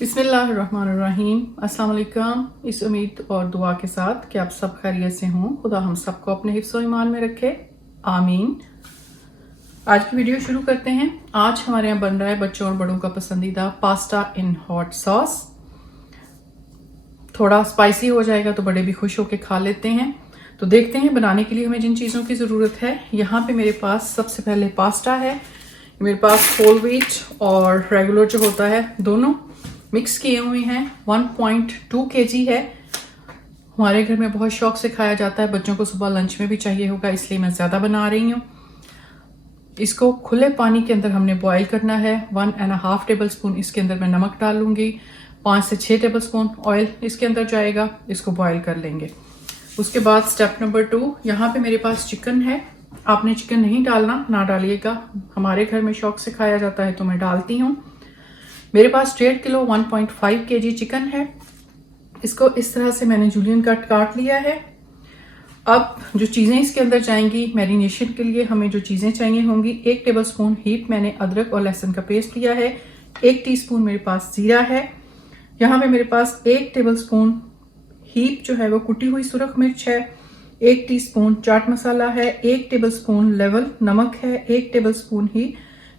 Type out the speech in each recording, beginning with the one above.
बिस्मिल्लाहिर्रहमानिर्रहीम। अस्सलाम वालेकुम। इस उम्मीद और दुआ के साथ कि आप सब खैरियत से हों, खुदा हम सबको अपने हिफ्ज़ व ईमान में रखे, आमीन। आज की वीडियो शुरू करते हैं। आज हमारे यहाँ बन रहा है बच्चों और बड़ों का पसंदीदा पास्ता इन हॉट सॉस। थोड़ा स्पाइसी हो जाएगा तो बड़े भी खुश होकर खा लेते हैं। तो देखते हैं बनाने के लिए हमें जिन चीज़ों की ज़रूरत है। यहाँ पे मेरे पास सबसे पहले पास्ता है। मेरे पास होल व्हीट और रेगुलर जो होता है दोनों मिक्स किए हुए हैं। 1.2 kg है। हमारे घर में बहुत शौक से खाया जाता है, बच्चों को सुबह लंच में भी चाहिए होगा, इसलिए मैं ज़्यादा बना रही हूँ। इसको खुले पानी के अंदर हमने बॉईल करना है। 1.5 टेबल स्पून इसके अंदर मैं नमक डालूंगी। 5 से 6 टेबल स्पून ऑयल इसके अंदर जाएगा। इसको बॉईल कर लेंगे। उसके बाद स्टेप नंबर 2, यहाँ पे मेरे पास चिकन है। आपने चिकन नहीं डालना, ना डालिएगा। हमारे घर में शौक से खाया जाता है तो मैं डालती हूँ। मेरे पास 1.5 किलो 1.5 kg चिकन है। इसको इस तरह से मैंने जूलियन कट काट लिया है। अब जो चीज़ें इसके अंदर जाएंगी मैरिनेशन के लिए, हमें जो चीज़ें चाहिए होंगी, 1 टेबल स्पून हीप मैंने अदरक और लहसुन का पेस्ट लिया है। 1 टीस्पून मेरे पास जीरा है। यहाँ पे मेरे पास 1 टेबल स्पून हीप जो है वो कुटी हुई सुरख मिर्च है। 1 टीस्पून चाट मसाला है। 1 टेबल स्पून लेवल नमक है। 1 टेबल स्पून ही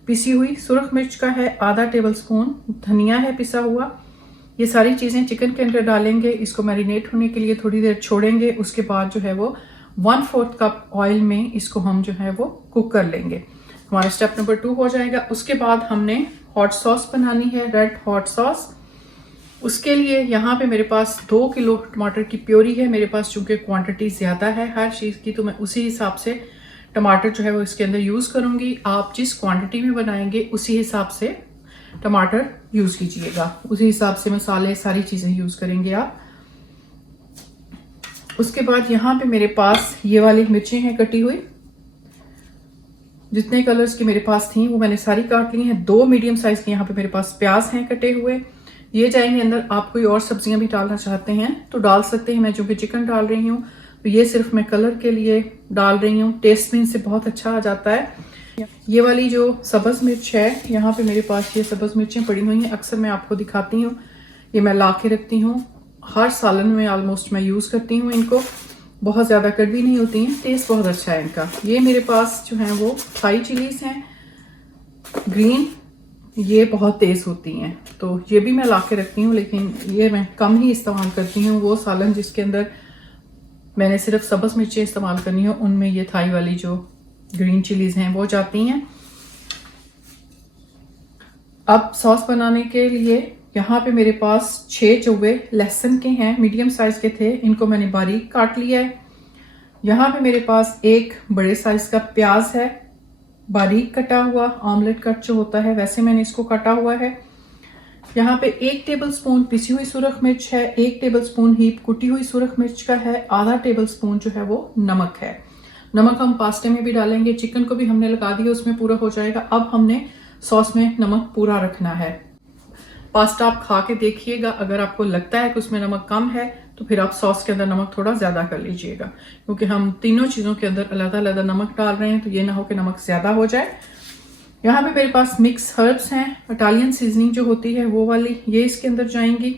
पिसी हुई सुरख मिर्च का है। आधा टेबल स्पून धनिया है पिसा हुआ। ये सारी चीज़ें चिकन के अंदर डालेंगे। इसको मैरिनेट होने के लिए थोड़ी देर छोड़ेंगे। उसके बाद जो है वो 1/4 कप ऑयल में इसको हम जो है वो कुक कर लेंगे। हमारा स्टेप नंबर 2 हो जाएगा। उसके बाद हमने हॉट सॉस बनानी है, रेड हॉट सॉस। उसके लिए यहाँ पे मेरे पास 2 किलो टमाटर की प्योरी है। मेरे पास चूंकि क्वांटिटी ज़्यादा है हर चीज़ की, तो मैं उसी हिसाब से टमाटर जो है वो इसके अंदर यूज़ करूँगी। आप जिस क्वांटिटी में बनाएंगे उसी हिसाब से टमाटर यूज़ कीजिएगा, उसी हिसाब से मसाले सारी चीज़ें यूज़ करेंगे आप। उसके बाद यहाँ पे मेरे पास ये वाली मिर्चें हैं कटी हुई। जितने कलर्स की मेरे पास थी वो मैंने सारी काट ली हैं। 2 मीडियम साइज के यहाँ पे मेरे पास प्याज हैं कटे हुए। ये जाएंगे अंदर। आप कोई और सब्जियां भी डालना चाहते हैं तो डाल सकते हैं। मैं चूंकि चिकन डाल रही हूँ तो ये सिर्फ मैं कलर के लिए डाल रही हूँ। टेस्ट भी इनसे बहुत अच्छा आ जाता है। ये वाली जो सब्ज मिर्च है, यहाँ पे मेरे पास ये सब्ज मिर्चें पड़ी हुई हैं। अक्सर मैं आपको दिखाती हूँ, ये मैं ला के रखती हूँ। हर सालन में ऑलमोस्ट मैं यूज करती हूँ इनको। बहुत ज्यादा कड़वी नहीं होती हैं, टेस्ट बहुत अच्छा है इनका। ये मेरे पास जो है वो थाई चिलीज हैं ग्रीन, ये बहुत तेज होती हैं, तो ये भी मैं ला के रखती हूँ, लेकिन ये मैं कम ही इस्तेमाल करती हूँ। वो सालन जिसके अंदर मैंने सिर्फ सब्ज मिर्चें इस्तेमाल करनी हो, उनमें ये थाई वाली जो ग्रीन चिलीज हैं वो जाती हैं। अब सॉस बनाने के लिए यहाँ पे मेरे पास 6 चौवे लहसुन के हैं, मीडियम साइज के थे। इनको मैंने बारीक काट लिया है। यहाँ पे मेरे पास 1 बड़े साइज का प्याज है, बारीक कटा हुआ, ऑमलेट कट जो होता है वैसे मैंने इसको काटा हुआ है। यहाँ पे 1 टेबल स्पून पिसी हुई सुरख मिर्च है। 1 टेबल स्पून ही कुटी हुई सुरख मिर्च का है। आधा टेबल स्पून जो है वो नमक है। नमक हम पास्ते में भी डालेंगे, चिकन को भी हमने लगा दिया, उसमें पूरा हो जाएगा। अब हमने सॉस में नमक पूरा रखना है। पास्ता आप खा के देखिएगा, अगर आपको लगता है कि उसमें नमक कम है तो फिर आप सॉस के अंदर नमक थोड़ा ज्यादा कर लीजिएगा, क्योंकि हम तीनों चीजों के अंदर अलग-अलग नमक डाल रहे हैं, तो ये ना हो कि नमक ज्यादा हो जाए। यहाँ पे मेरे पास मिक्स हर्ब्स हैं, इटालियन सीजनिंग जो होती है वो वाली, ये इसके अंदर जाएंगी।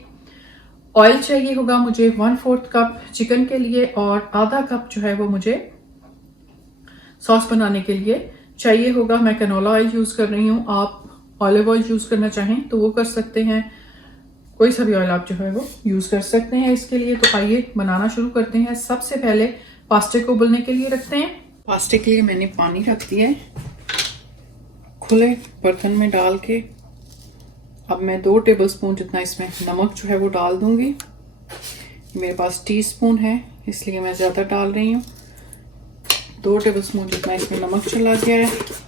ऑयल चाहिए होगा मुझे 1/4 कप चिकन के लिए, और आधा कप जो है वो मुझे सॉस बनाने के लिए चाहिए होगा। मैं कैनोला ऑयल यूज कर रही हूँ, आप ऑलिव ऑयल यूज करना चाहें तो वो कर सकते हैं। कोई सा भी ऑयल आप जो है वो यूज कर सकते हैं इसके लिए। तो आइए बनाना शुरू करते हैं। सबसे पहले पास्ते को उबलने के लिए रखते हैं। पास्ते के लिए मैंने पानी रख दिया है खुले बर्तन में डाल के। अब मैं 2 टेबल स्पून जितना इसमें नमक जो है वो डाल दूंगी। मेरे पास टीस्पून है इसलिए मैं ज़्यादा डाल रही हूँ। 2 टेबल स्पून जितना इसमें नमक चला गया है।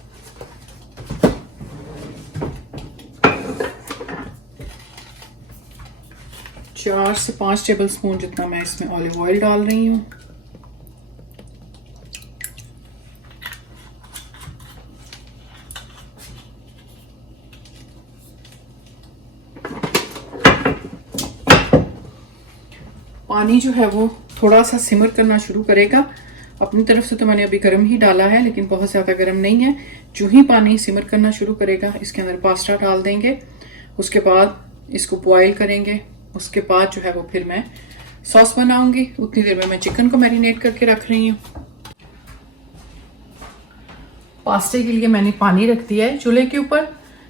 चार से 5 टेबल स्पून जितना मैं इसमें ऑलिव ऑयल डाल रही हूँ। पानी जो है वो थोड़ा सा सिमर करना शुरू करेगा। अपनी तरफ से तो मैंने अभी गर्म ही डाला है, लेकिन बहुत ज़्यादा गर्म नहीं है। जो ही पानी सिमर करना शुरू करेगा इसके अंदर पास्ता डाल देंगे। उसके बाद इसको बॉईल करेंगे। उसके बाद जो है वो फिर मैं सॉस बनाऊंगी। उतनी देर में मैं चिकन को मैरिनेट करके रख रही हूँ। पास्ते के लिए मैंने पानी रख दिया है चूल्हे के ऊपर।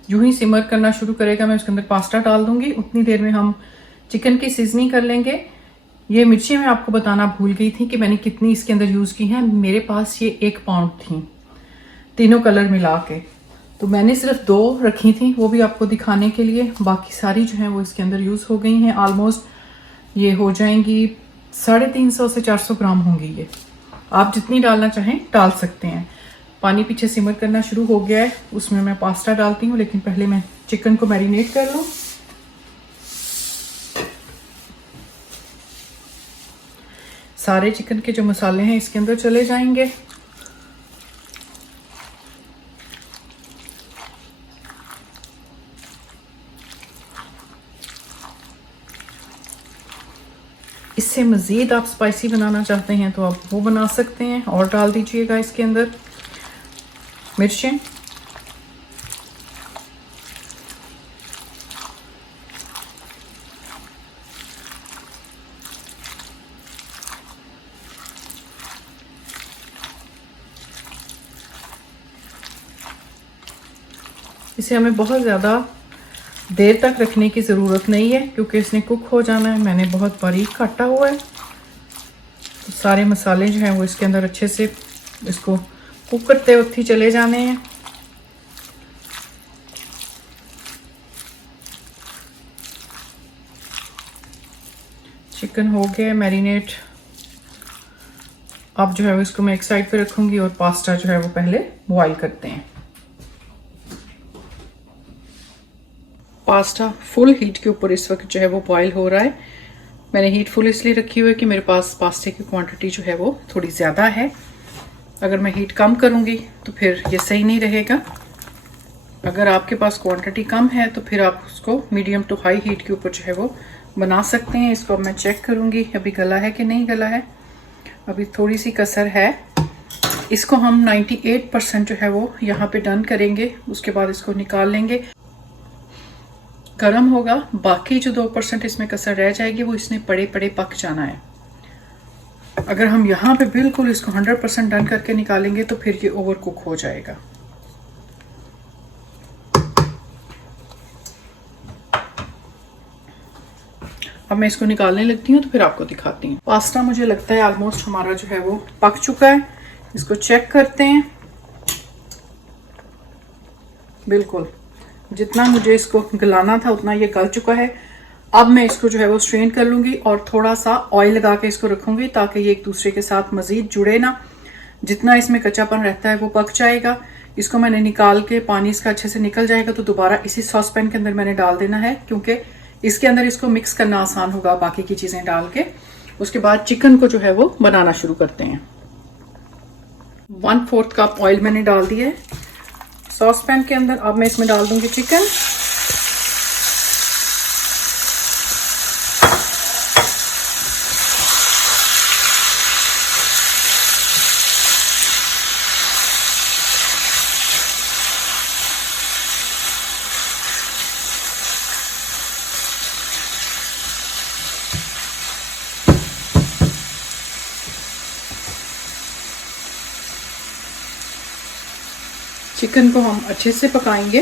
यूं ही सिमर करना शुरू करेगा मैं उसके अंदर पास्ता डाल दूंगी। उतनी देर में हम चिकन की सीजनिंग कर लेंगे। ये मिर्ची मैं आपको बताना भूल गई थी कि मैंने कितनी इसके अंदर यूज की है। मेरे पास ये 1 पाउंड थी, तीनों कलर मिला के। तो मैंने सिर्फ 2 रखी थी, वो भी आपको दिखाने के लिए। बाकी सारी जो है वो इसके अंदर यूज हो गई हैं। ऑलमोस्ट ये हो जाएंगी 350 से 400 ग्राम होंगी ये। आप जितनी डालना चाहें डाल सकते हैं। पानी पीछे सिमर करना शुरू हो गया है, उसमें मैं पास्ता डालती हूँ। लेकिन पहले मैं चिकन को मैरिनेट कर लूँ। सारे चिकन के जो मसाले हैं इसके अंदर चले जाएंगे। इससे मज़ीद आप स्पाइसी बनाना चाहते हैं तो आप वो बना सकते हैं और डाल दीजिएगा इसके अंदर मिर्चें। इसे हमें बहुत ज़्यादा देर तक रखने की ज़रूरत नहीं है क्योंकि इसने कुक हो जाना है। मैंने बहुत बारीक काटा हुआ है। तो सारे मसाले जो हैं वो इसके अंदर अच्छे से इसको कुक करते वक्त ही चले जाने हैं। चिकन हो गया मैरिनेट। अब जो है वो इसको मैं एक साइड पे रखूंगी और पास्ता जो है वो पहले बॉईल करते हैं। पास्ता फुल हीट के ऊपर इस वक्त जो है वो बॉईल हो रहा है। मैंने हीट फुल इसलिए रखी हुई है कि मेरे पास पास्ते की क्वांटिटी जो है वो थोड़ी ज़्यादा है। अगर मैं हीट कम करूँगी तो फिर ये सही नहीं रहेगा। अगर आपके पास क्वांटिटी कम है तो फिर आप उसको मीडियम टू हाई हीट के ऊपर जो है वो बना सकते हैं। इसको अब मैं चेक करूँगी अभी गला है कि नहीं गला है। अभी थोड़ी सी कसर है। इसको हम 98% जो है वो यहाँ पे डन करेंगे। उसके बाद इसको निकाल लेंगे, गर्म होगा। बाकी जो 2% इसमें कसर रह जाएगी वो इसने पड़े पड़े पक जाना है। अगर हम यहाँ पे बिल्कुल इसको 100% डन करके निकालेंगे तो फिर ये ओवर कुक हो जाएगा। अब मैं इसको निकालने लगती हूँ तो फिर आपको दिखाती हूँ। पास्ता मुझे लगता है ऑलमोस्ट हमारा जो है वो पक चुका है। इसको चेक करते हैं। बिल्कुल जितना मुझे इसको गलाना था उतना ये गल चुका है। अब मैं इसको जो है वो स्ट्रेन कर लूँगी और थोड़ा सा ऑयल लगा के इसको रखूँगी ताकि ये एक दूसरे के साथ मज़ीद जुड़े ना। जितना इसमें कच्चापन रहता है वो पक जाएगा। इसको मैंने निकाल के पानी इसका अच्छे से निकल जाएगा तो दोबारा इसी सॉस पैन के अंदर मैंने डाल देना है क्योंकि इसके अंदर इसको मिक्स करना आसान होगा बाकी की चीज़ें डाल के। उसके बाद चिकन को जो है वो बनाना शुरू करते हैं। 1/4 कप ऑयल मैंने डाल दिया है सॉस पैन के अंदर। अब मैं इसमें डाल दूंगी चिकन। चिकन को हम अच्छे से पकाएंगे।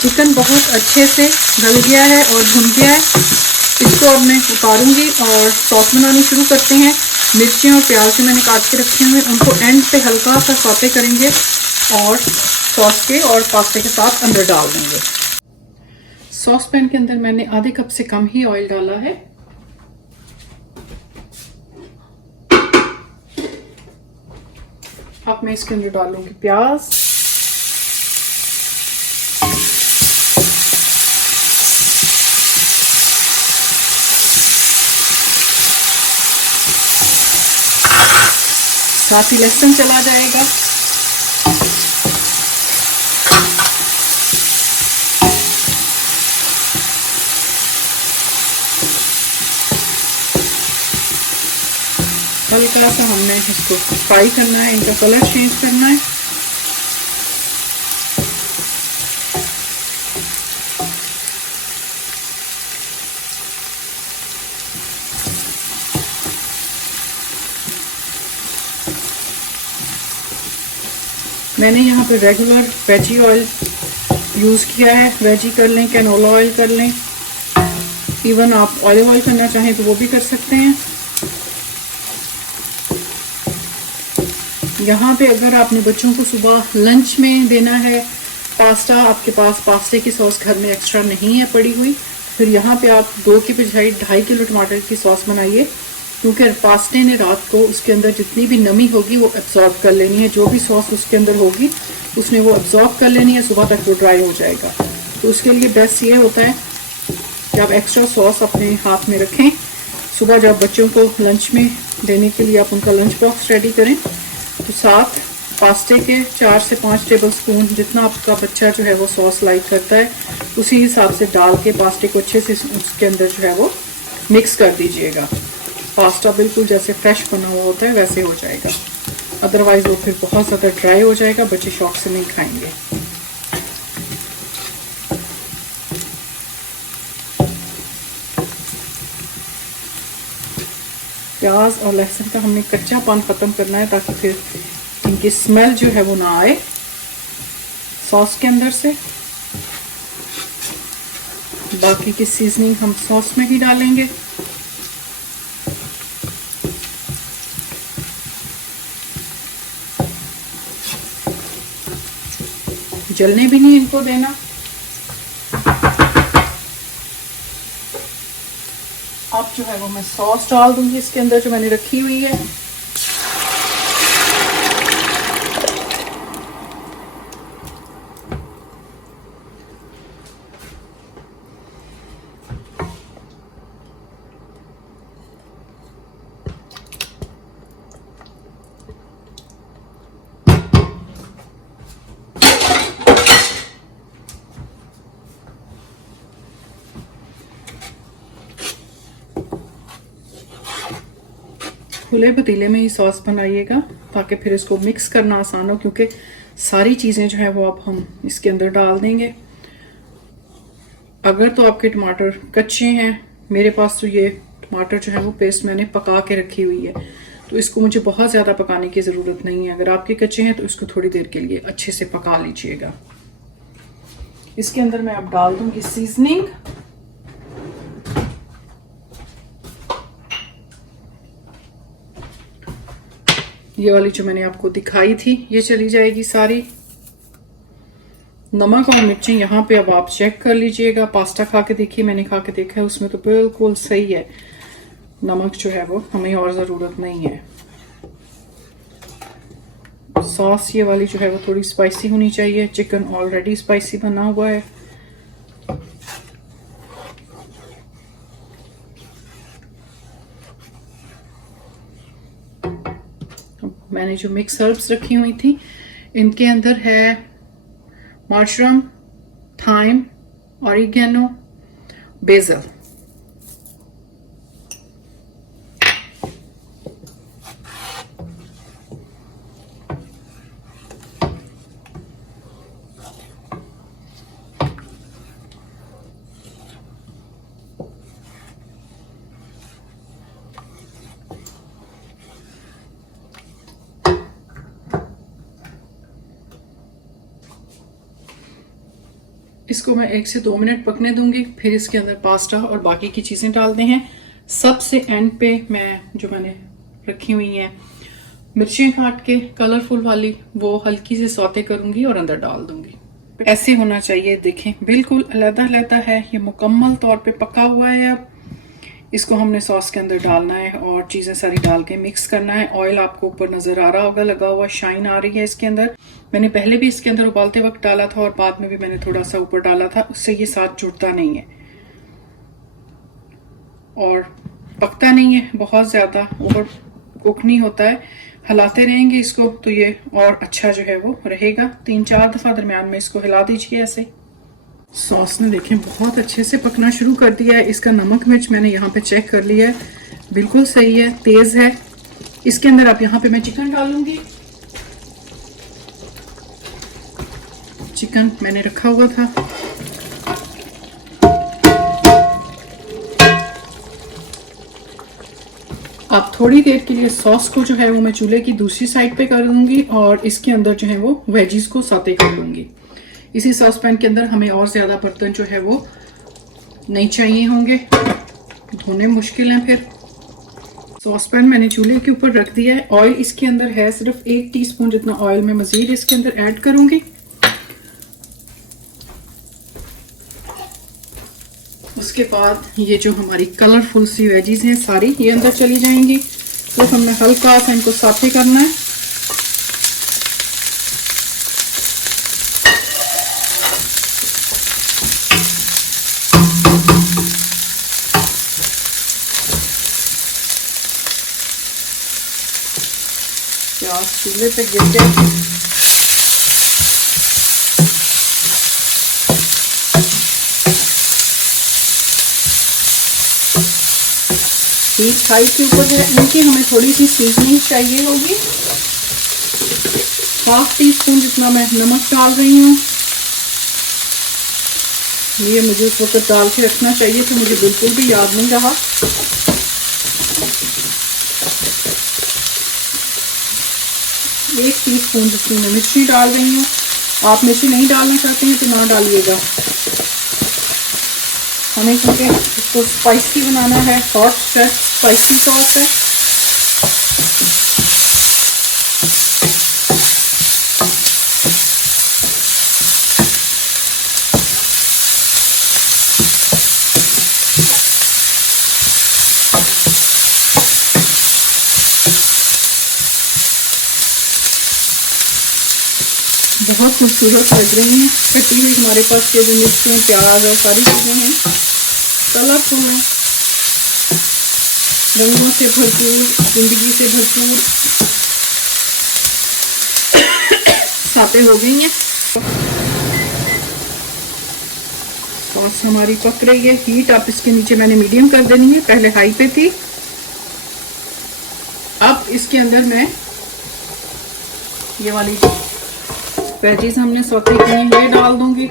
चिकन बहुत अच्छे से गल गया है और भुन गया है। इसको अब मैं उतारूंगी और सॉस बनानी शुरू करते हैं। मिर्ची और प्याज जो मैंने काट के रखे हुए हैं उनको एंड पे हल्का सा सौते करेंगे और सॉस के और पास्ते के साथ अंदर डाल देंगे। सॉस पैन के अंदर मैंने आधे कप से कम ही ऑयल डाला है। अब मैं इसके अंदर डालूंगी प्याज, साथ ही लहसुन चला जाएगा। हल्का सा हमने इसको फ्राई करना है, इनका कलर चेंज करना है। मैंने यहाँ पे रेगुलर वेजी ऑयल यूज़ किया है। वेजी कर लें, कैनोला ऑयल कर लें, इवन आप ऑलिव ऑयल करना चाहें तो वो भी कर सकते हैं। यहाँ पे अगर आपने बच्चों को सुबह लंच में देना है पास्ता, आपके पास पास्ते की सॉस घर में एक्स्ट्रा नहीं है पड़ी हुई, फिर यहाँ पे आप 2 की बजाय 2.5 किलो टमाटर की सॉस बनाइए, क्योंकि पास्ते ने रात को उसके अंदर जितनी भी नमी होगी वो एब्जॉर्ब कर लेनी है। जो भी सॉस उसके अंदर होगी उसने वो एब्जॉर्ब कर लेनी है, सुबह तक वो ड्राई हो जाएगा। तो उसके लिए बेस्ट ये होता है कि आप एक्स्ट्रा सॉस अपने हाथ में रखें। सुबह जब बच्चों को लंच में देने के लिए आप उनका लंच बॉक्स रेडी करें तो साथ पास्ते के 4 से 5 टेबल स्पून, जितना आपका बच्चा जो है वो सॉस लाइक करता है उसी हिसाब से डाल के पास्ते को अच्छे से उसके अंदर जो है वो मिक्स कर दीजिएगा। पास्ता बिल्कुल जैसे फ्रेश बना हुआ होता है वैसे हो जाएगा, अदरवाइज वो फिर बहुत ज़्यादा ड्राई हो जाएगा, बच्चे शौक से नहीं खाएंगे। प्याज और लहसुन का हमने कच्चापन ख़त्म करना है ताकि फिर इनकी स्मेल जो है वो ना आए सॉस के अंदर से। बाकी की सीजनिंग हम सॉस में ही डालेंगे। जलने भी नहीं इनको देना। अब जो है वो मैं सॉस डाल दूंगी इसके अंदर जो मैंने रखी हुई है। खुले पतीले में ही सॉस बनाइएगा ताकि फिर इसको मिक्स करना आसान हो, क्योंकि सारी चीज़ें जो है वो अब हम इसके अंदर डाल देंगे। अगर तो आपके टमाटर कच्चे हैं, मेरे पास तो ये टमाटर जो है वो पेस्ट मैंने पका के रखी हुई है, तो इसको मुझे बहुत ज़्यादा पकाने की ज़रूरत नहीं है। अगर आपके कच्चे हैं तो इसको थोड़ी देर के लिए अच्छे से पका लीजिएगा। इसके अंदर मैं अब डाल दूंगी सीजनिंग। ये वाली जो मैंने आपको दिखाई थी ये चली जाएगी सारी। नमक और मिर्ची यहाँ पे अब आप चेक कर लीजिएगा। पास्ता खा के देखिए, मैंने खा के देखा है, उसमें तो बिल्कुल सही है। नमक जो है वो हमें और ज़रूरत नहीं है। सॉस ये वाली जो है वो थोड़ी स्पाइसी होनी चाहिए। चिकन ऑलरेडी स्पाइसी बना हुआ है। मैंने जो मिक्स हर्ब्स रखी हुई थी इनके अंदर है मशरूम, थाइम, ऑरिगेनो, बेसल। इसको मैं 1 से 2 मिनट पकने दूंगी, फिर इसके अंदर पास्ता और बाकी की चीज़ें डालते हैं। सबसे एंड पे मैं जो मैंने रखी हुई हैं मिर्चियाँ काट के कलरफुल वाली, वो हल्की से सौते करूंगी और अंदर डाल दूंगी। ऐसे होना चाहिए, देखें बिल्कुल अलग-अलग है। ये मुकम्मल तौर पे पका हुआ है। अब इसको हमने सॉस के अंदर डालना है और चीज़ें सारी डाल के मिक्स करना है। ऑयल आपको ऊपर नज़र आ रहा होगा लगा हुआ, शाइन आ रही है इसके अंदर। मैंने पहले भी इसके अंदर उबालते वक्त डाला था और बाद में भी मैंने थोड़ा सा ऊपर डाला था, उससे ये साथ जुड़ता नहीं है और पकता नहीं है बहुत ज़्यादा, ओवर कुक नहीं होता है। हिलाते रहेंगे इसको तो ये और अच्छा जो है वो रहेगा। 3-4 दफ़ा दरमियान में इसको हिला दीजिए ऐसे। सॉस ने देखें बहुत अच्छे से पकना शुरू कर दिया है। इसका नमक मिर्च मैंने यहाँ पे चेक कर लिया है, बिल्कुल सही है, तेज़ है। इसके अंदर अब यहाँ पे मैं चिकन डालूंगी। चिकन मैंने रखा हुआ था, अब थोड़ी देर के लिए सॉस को जो है वो मैं चूल्हे की दूसरी साइड पे कर दूंगी और इसके अंदर जो है वो वेजीज को साते कर लूंगी। इसी सॉस पैन के अंदर हमें और ज़्यादा बर्तन जो है वो नहीं चाहिए होंगे, धोने मुश्किल हैं फिर। सॉस पैन मैंने चूल्हे के ऊपर रख दिया है। ऑयल इसके अंदर है सिर्फ 1 टीस्पून जितना ऑयल मैं मज़ीद इसके अंदर ऐड करूंगी। उसके बाद ये जो हमारी कलरफुल सी वेजीज हैं सारी ये अंदर चली जाएंगी। तो हमने हल्का सा इनको साथे करना है। प्याज चूल्हे पे गिर गए। हीट हाई के ऊपर है, इनकी हमें थोड़ी सी सीजनिंग चाहिए होगी। 1/2 टीस्पून जितना मैं नमक डाल रही हूँ। ये मुझे उस वक्त डाल के रखना चाहिए तो मुझे बिल्कुल भी याद नहीं रहा। एक टीस्पून जितनी मैं मिर्ची डाल रही हूँ। आप मिर्ची नहीं डालना चाहते हैं तो ना डालिएगा। हमें क्योंकि इसको स्पाइसी बनाना है, हॉट स्पाइसी सॉस है। बहुत खूबसूरत लग रही हैं कटी हुई हमारे पास ये जो मिर्ची प्याज और सारी चीज़ें हैं। कलरफुल हैं, रंगों से भरपूर, जिंदगी से भरपूर साते हो गई हैं। सॉस हमारी पक रही है। हीट आप इसके नीचे मैंने मीडियम कर देनी है, पहले हाई पे थी। अब इसके अंदर मैं ये वाली वेजीज हमने सौते की हैं ये डाल दूंगी।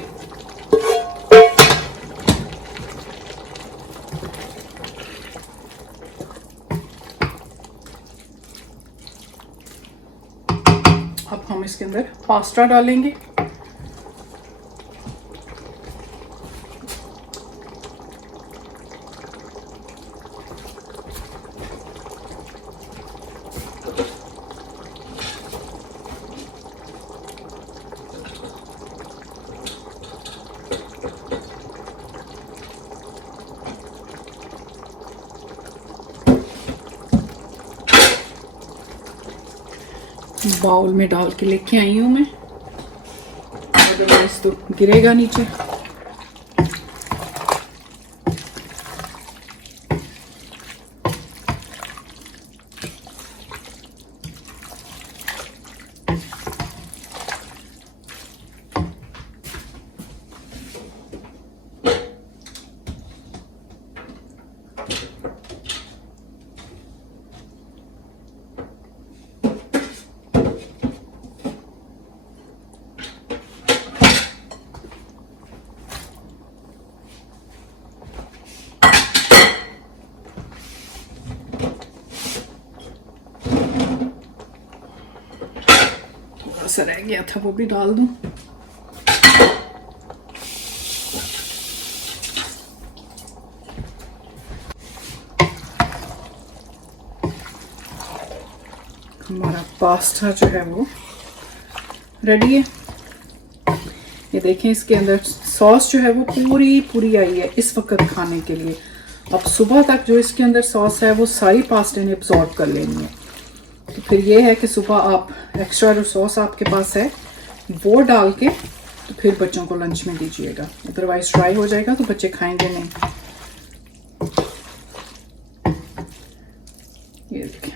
अब हम इसके अंदर पास्ता डालेंगे। बाउल में डाल के लेके आई हूँ मैं, अदरवाइज तो गिरेगा नीचे। सा रह गया था वो भी डाल दूं। हमारा पास्ता जो है वो रेडी है। ये देखें इसके अंदर सॉस जो है वो पूरी आई है इस वक्त खाने के लिए। अब सुबह तक जो इसके अंदर सॉस है वो सारी पास्ते ने एब्जॉर्ब कर लेनी है। तो फिर ये है कि सुबह आप एक्स्ट्रा जो सॉस आपके पास है वो डाल के तो फिर बच्चों को लंच में दीजिएगा, अदरवाइज ड्राई हो जाएगा तो बच्चे खाएंगे नहीं। ये देखें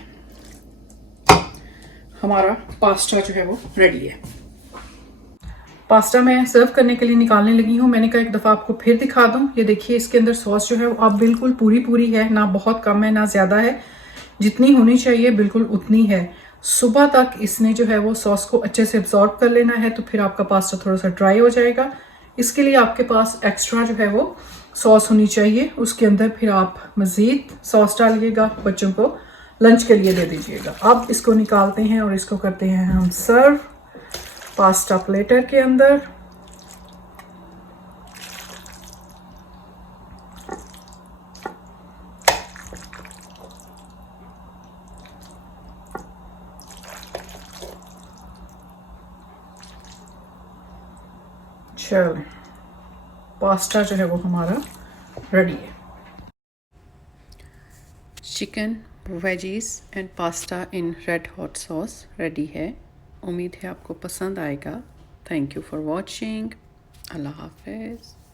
हमारा पास्ता जो है वो रेडी है। पास्ता मैं सर्व करने के लिए निकालने लगी हूँ। मैंने कहा एक दफ़ा आपको फिर दिखा दूँ। ये देखिए इसके अंदर सॉस जो है वो अब बिल्कुल पूरी है, ना बहुत कम है ना ज़्यादा है, जितनी होनी चाहिए बिल्कुल उतनी है। सुबह तक इसने जो है वो सॉस को अच्छे से एब्जॉर्ब कर लेना है, तो फिर आपका पास्ता थोड़ा सा ड्राई हो जाएगा। इसके लिए आपके पास एक्स्ट्रा जो है वो सॉस होनी चाहिए, उसके अंदर फिर आप मज़ीद सॉस डालिएगा, बच्चों को लंच के लिए दे दीजिएगा। अब इसको निकालते हैं और इसको करते हैं हम सर्व पास्ता प्लेटर के अंदर। चलो पास्ता जो है वो हमारा रेडी है। Chicken veggies and pasta in red hot sauce ready है। उम्मीद है आपको पसंद आएगा। Thank you for watching. अल्लाह हाफिज़।